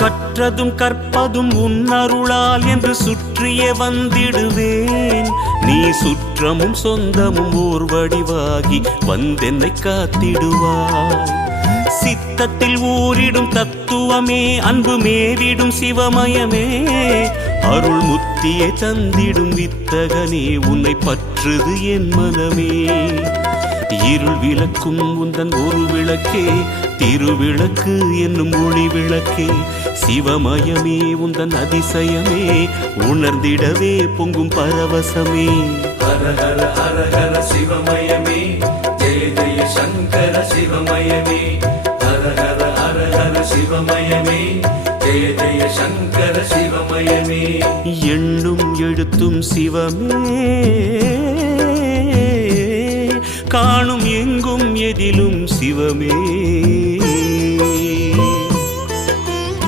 கற்றதும் கற்பதும் உன்னருளால் என்று சுற்றியே வந்திடுவேன். நீ சுற்றமும் சொந்தமும் ஓர் வடிவாகி வந்தென்னை காத்திடுவாய். சித்தத்தில் ஊரிடும் தத்துவமே, அன்பு மேவிடும் சிவமயமே, அருள் முத்தியை தந்திடும் வித்தகனே, உன்னை பற்றுது என் மனமே. இருள் விளக்கும் உந்தன் ஒரு விளக்கே, திருவிளக்கு என்னும் ஒளி விளக்கே, சிவமயமே உந்தன் அதிசயமே, உணர்ந்திடவே பொங்கும் பரவசமே. ஹர ஹர ஹர ஹர சிவமயமே, ஜெய ஜெய சங்கர சிவமயமே. ஹர ஹர ஹர ஹர சிவமயமே, ஜெய ஜெய சங்கர சிவமயமே. எண்ணும் எழுத்தும் சிவமே, காணும் எங்கும் எதிலும் சிவமே.